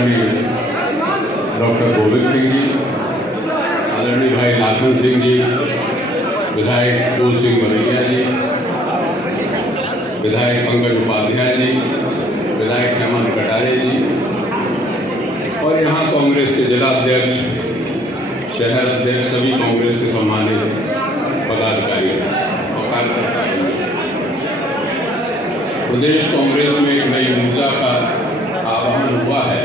आदरणीय डॉक्टर गोविंद सिंह जी, आदरणीय भाई लाखन सिंह जी, विधायक फूल सिंह मरैया जी, विधायक पंकज उपाध्याय जी, विधायक हेमंत कटारे जी और यहाँ कांग्रेस के जिला अध्यक्ष, शहर अध्यक्ष, सभी कांग्रेस के सम्मानित पदाधिकारी और कार्यकर्ता। प्रदेश कांग्रेस में एक नई ऊर्जा का आवाहन हुआ है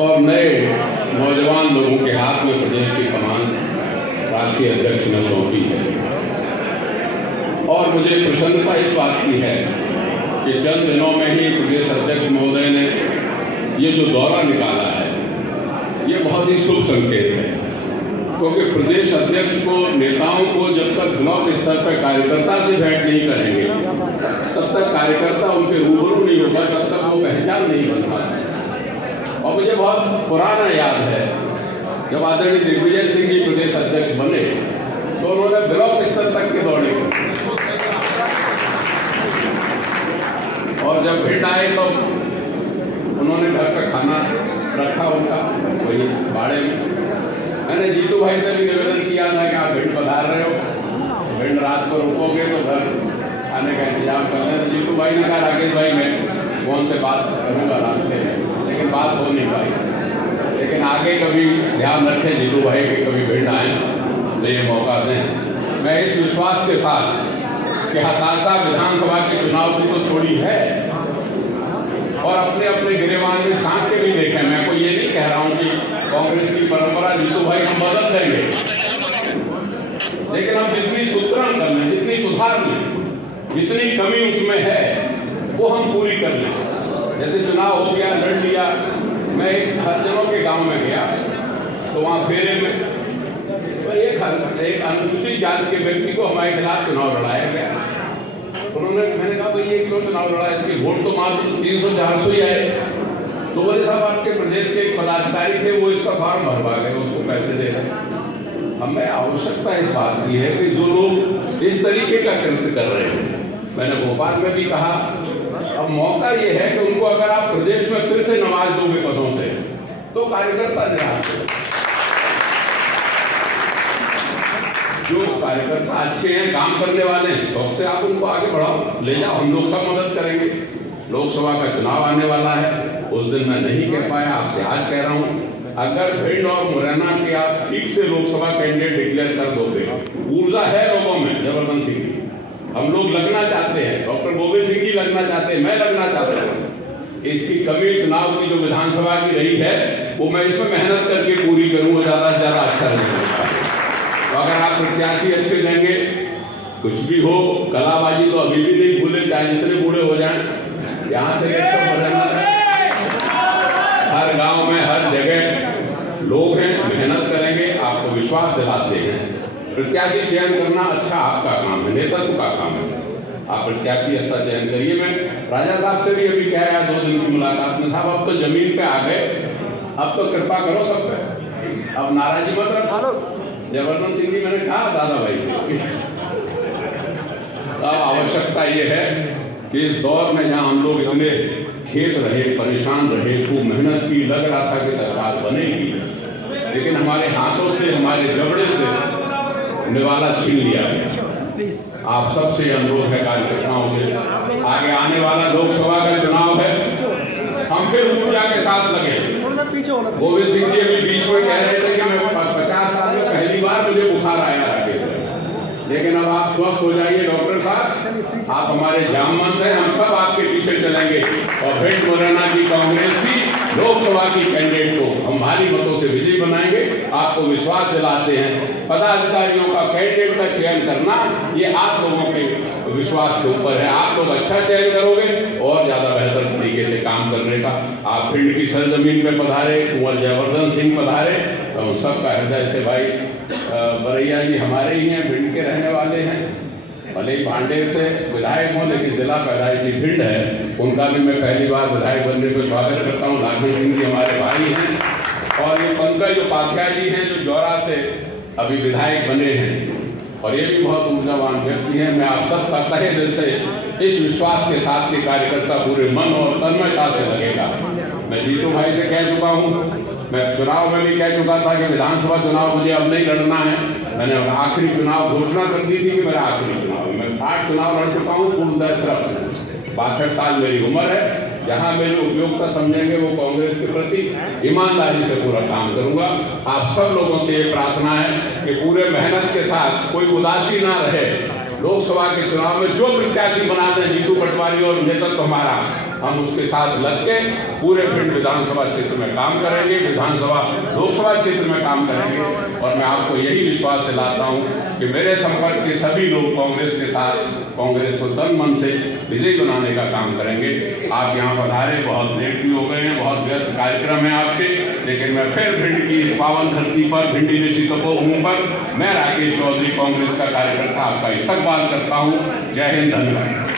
और नए नौजवान लोगों के हाथ में प्रदेश की कमान राष्ट्रीय अध्यक्ष ने सौंपी है। और मुझे प्रसन्नता इस बात की है कि चंद दिनों में ही प्रदेश अध्यक्ष महोदय ने ये जो दौरा निकाला है ये बहुत ही शुभ संकेत है, क्योंकि प्रदेश अध्यक्ष को, नेताओं को जब तक ब्लॉक स्तर पर कार्यकर्ता से भेंट नहीं करेंगे तब तक कार्यकर्ता उनके रूबरू नहीं होगा, तब तक वो पहचान नहीं बन पाता। और मुझे बहुत पुराना याद है, जब आदरणीय दिग्विजय सिंह जी प्रदेश अध्यक्ष बने तो उन्होंने ब्लॉक स्तर तक के दौरे और जब भिंड आए तो उन्होंने घर का खाना रखा उनका वही बाड़े में। मैंने जीतू भाई से भी निवेदन किया था कि आप भिंड पधार रहे हो, भिंड रात को रुकोगे तो घर खाने का इंतजाम कर रहे हैं। जीतू भाई ने कहा राकेश भाई मैं फोन से बात करूँगा रास्ते में, लेकिन बात हो नहीं पाई। लेकिन आगे कभी ध्यान रखें जीतू भाई कि कभी भिंड आए तो ये मौका दें। मैं इस विश्वास के साथ कि हताशा विधानसभा के चुनाव की तो थोड़ी है और अपने अपने गिरेबान में झांक के भी देखें। मैं कोई ये नहीं कह रहा हूँ कि कांग्रेस की परंपरा जीतू भाई हम बदल देंगे, लेकिन हम जितनी सुदृढ़ करने, जितनी सुधारने, जितनी कमी उसमें है वो हम पूरी कर लें। जैसे चुनाव हो गया, लड़ लिया, मैं एक हरिजनों के गांव में गया तो वहाँ फेरे में तो एक अनुसूचित जाति के व्यक्ति को हमारे खिलाफ चुनाव लड़ाया गया। उन्होंने, मैंने कहा भाई ये क्यों चुनाव लड़ा, इसके वोट तो मात्र 300-400 ही आए। तो बोले साहब आपके प्रदेश के एक पदाधिकारी थे, वो इसका फॉर्म भरवा गए, उसको पैसे दे रहे। हमें आवश्यकता इस बात की है कि जो लोग इस तरीके का कृत्य कर रहे हैं, मैंने भोपाल में भी कहा, अब मौका ये है कि उनको अगर आप प्रदेश में फिर से नवाज दोगे पदों से तो कार्यकर्ता निराश हो। जो कार्यकर्ता अच्छे हैं, काम करने वाले हैं, शौक से आप उनको आगे बढ़ाओ, ले जाओ, हम लोग सब मदद करेंगे। लोकसभा का चुनाव आने वाला है, उस दिन मैं नहीं कह पाया, आपसे आज कह रहा हूं, अगर भिंड और मुरैना के आप ठीक से लोकसभा कैंडिडेट डिक्लेयर कर दोगे, ऊर्जा है लोगों में जबरदस्त सिंह की, हम लोग लगना चाहते हैं, डॉक्टर गोविंद सिंह जी लगना चाहते हैं, मैं लगना चाहता हूँ। इसकी कमी चुनाव की जो विधानसभा की रही है वो मैं इसमें मेहनत करके पूरी करूँगा, ज़्यादा से ज़्यादा अच्छा नहीं होगा। तो अगर आप प्रत्याशी अच्छे देंगे, कुछ भी हो, कलाबाजी तो अभी भी नहीं भूले, चाहे जितने बूढ़े हो जाएं, यहाँ से हर गांव में हर जगह लोग हैं, मेहनत करेंगे, आपको विश्वास दिलाते हैं। प्रत्याशी चयन करना अच्छा आपका काम है, नेतृत्व का काम है, आप प्रत्याशी अच्छा चयन करिए। मैं राजा साहब से भी अभी कह रहा 2 दिन की मुलाकात में, साहब अब तो जमीन पे आ गए, अब तो कृपा करो सब पे, अब नाराजी मत रखो। जबरदस्त सिंह जी मैंने कहा दादा भाई से, अब आवश्यकता ये है कि इस दौर में जहाँ हम लोग इतने खेत रहे, परेशान रहे, खूब मेहनत की, लग रहा था कि सरकार बनेगी, लेकिन हमारे हाथों से, हमारे जबड़े से निवाला छीन लिया गया। आप सबसे अनुरोध है, कार्यकर्ताओं से, आगे आने वाला लोकसभा का चुनाव है, हम फिर ऊर्जा के साथ लगे। गोविंद सिंह जी अभी बीच में कह रहे थे कि मैं 50 साल में पहली बार मुझे बुखार आया राकेश, लेकिन अब आप स्वस्थ हो जाइए डॉक्टर साहब, आप हमारे जामवंत हैं, हम सब आपके पीछे चलेंगे और भिंड मुरैना की कांग्रेस की लोकसभा की कैंडिडेट को हम भारी मतों से विजयी बनाएंगे। आपको विश्वास दिलाते हैं, पदाधिकारियों का कैंडिडेट का चयन करना ये आप लोगों के विश्वास के ऊपर है। आप लोग अच्छा चयन करोगे और ज्यादा बेहतर तरीके से काम करने का। आप भिंड की सरजमीन पे पधारे, कुंवर जयवर्धन सिंह पधारे, तो उन सबका हृदय से भाई मरैया जी हमारे ही हैं, भिंड के रहने वाले हैं, भले ही पांडेर से विधायक हों लेकिन जिला पैदाइशी भिंड है, उनका भी मैं पहली बार विधायक बनने पर स्वागत करता हूँ। लाखन सिंह जी हमारे भाई हैं और ये पंकज उपाध्याय जी हैं जो जौरा से अभी विधायक बने हैं और ये भी बहुत ऊर्जावान व्यक्ति हैं। मैं आप सबका तहे दिल से इस विश्वास के साथ कि कार्यकर्ता पूरे मन और तन्मयता से लगेगा मैं जीतू भाई से कह चुका हूँ, मैं चुनाव में भी कह चुका था कि विधानसभा चुनाव मुझे अब नहीं लड़ना है। मैंने आखिरी चुनाव घोषणा कर दी थी कि मेरा आखिरी चुनाव है। मैं 8 चुनाव लड़ चुका हूँ, पूर्ण तरफ 62 साल मेरी उम्र है। जहाँ मेरी उपयोगिता समझेंगे वो कांग्रेस के प्रति ईमानदारी से पूरा काम करूंगा। आप सब लोगों से ये प्रार्थना है कि पूरे मेहनत के साथ कोई उदासी ना रहे। लोकसभा के चुनाव में जो प्रत्याशी बना दें जीतू पटवारी और नेतृत्व हमारा, हम उसके साथ लग के पूरे भिंड विधानसभा क्षेत्र में काम करेंगे, लोकसभा क्षेत्र में काम करेंगे। और मैं आपको यही विश्वास दिलाता हूं कि मेरे संपर्क के सभी लोग कांग्रेस के साथ, कांग्रेस को तन मन से विजयी बनाने का काम करेंगे। आप यहाँ पधारे, बहुत लेट भी हो गए हैं, बहुत व्यस्त कार्यक्रम है आपके, लेकिन मैं फिर भिंड की इस पावन धरती पर, भिंडी ऋषि तपोभूमि पर, मैं राकेश चौधरी कांग्रेस का कार्यकर्ता आपका इस्तकबाल करता हूँ। जय हिंद, धन्यवाद।